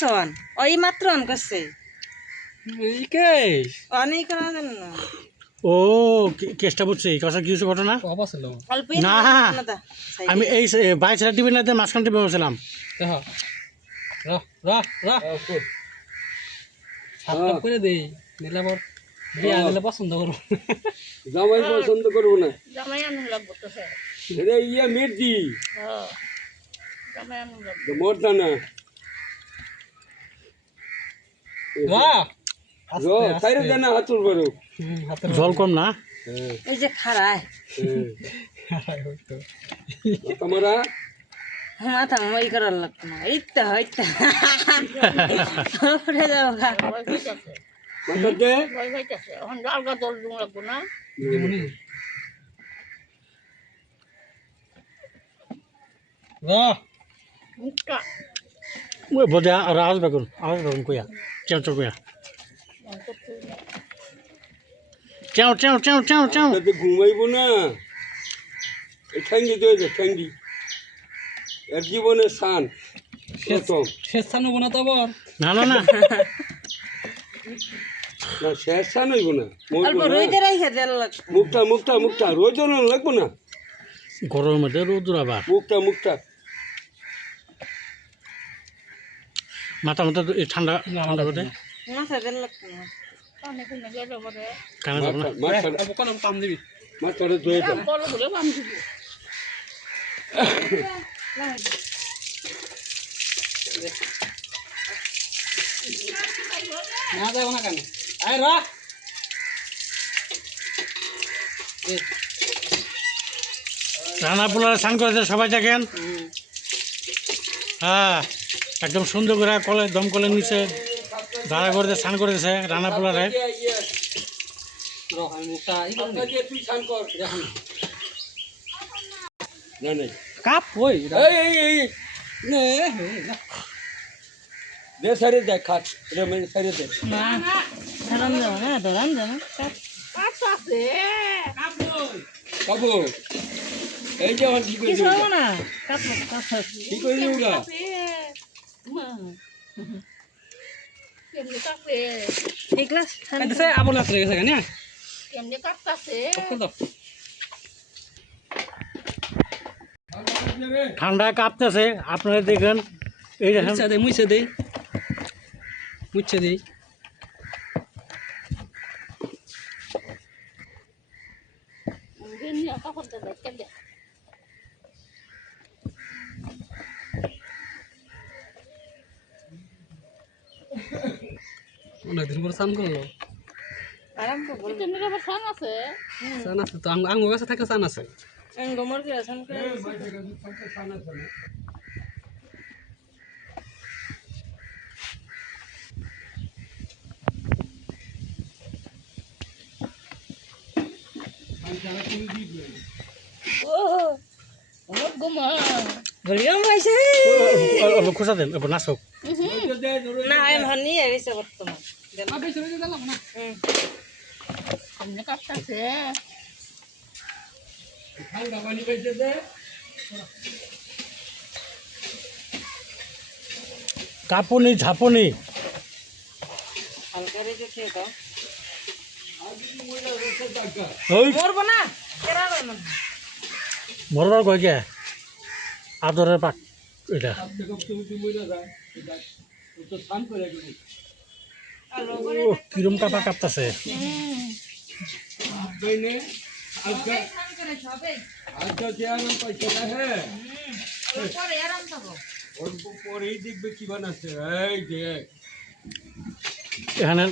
মাত্র অন ওই মাত্র অন করছে অনেক না ও কেসটা বুঝছি কথা কি ঘটনা না আমি এই বাইক সাইড টিভি না মাঝখান টিভি বলছিলাম করে দেই নিলে পর বিয়া দিলে পছন্দ করবো জামাই পছন্দ করবো না জামাই আনু লাগবো তো হ্যাঁ এটা ইয়া মেদি জামাই আনু লাগবো মরতা না খাইরে দেনা হাতুর বড় জল কম না এই যে খারায় তোমারা মাথা মই করার লাগতো না এইটা হইতা উঠে যাও গা ভয় হইতাছে মাথাতে ভয় হইতাছে এখন আলগা দল দুং লাগবো না মুখটা ওই বোঝা আর আওয়াজ বেগুন কইয়া চেউ চেউ কইয়া চেউ চেউ চেউ চেউ চেউ তাতে ঘুমাইবো না এই ঠ্যাঙ্গি দিয়ে ঠ্যাঙ্গি এর জীবনে সান প্রথম শেষ স্থান হবো না তো আবার না না না না শেষ সান হইব না অল্প রইতে রাইখে দেল লাগতো মুখটা রোজন লাগবো না গরমের মধ্যে রোদ আবার মুখটা মাথা মাথা ঠান্ডা ঠান্ডা করে মাথা দেল লাগতো না কানে কোনে গেলে পরে কানে যাব না কোনো কাম দিবি মাথাটা ধুয়ে দাও বড় বলে কাম দিব না যাবো না কেন আয় রাখ রান্না পোলার স্নান করেছে সবাই দেখেন হ্যাঁ একদম সুন্দর করে কলে দমকলের নিচে দাঁড়া করে স্নান করেছে রান্না পোলারে মুখটা তুই সান কর না নাই কাপ ওই এই দে সাইরে দেখ খাট এটা মানে সাইরে দে না ধরাম যাও না ধরাম যাও না কাটতাছে কাবু এই যে আমার ঠিক করে কিছু দিও হবো না কাটলো কাটলো ঠিক করে দিও না কেমনে কাটে এই ক্লাস দিছে আবল লাগতে গেছে কেন কেমনে কাটতাছে ঠান্ডায় কাঁপতেছে আপনারা দেখেন এই দেখেন মুছে দেই গেনিয়া কাপড় দে কেমনে অনেকদিন পর স্নান করলো আরাম তো বল কেমনে আবার সান আছে স্নান আছে তো আঙ্গ কাছে থাকে স্নান আছে গোমর কি আসাম করে ও বহুত গোমা ভলিউম হইছে খোঁচা দেন এবার নাচক না এম হনি এসে বর্তমান কেমনে কাটতাছে কাপুনি ঝাপুনি হালকা রেখে খেয়ে দাও ওই মরবো না কেরা না মরবার কয় কে আদরের পাক এটা ও কিরম কাপা কাঁপতেছে পরেই দেখবে কি বানাচ্ছে এই দেখ এখানে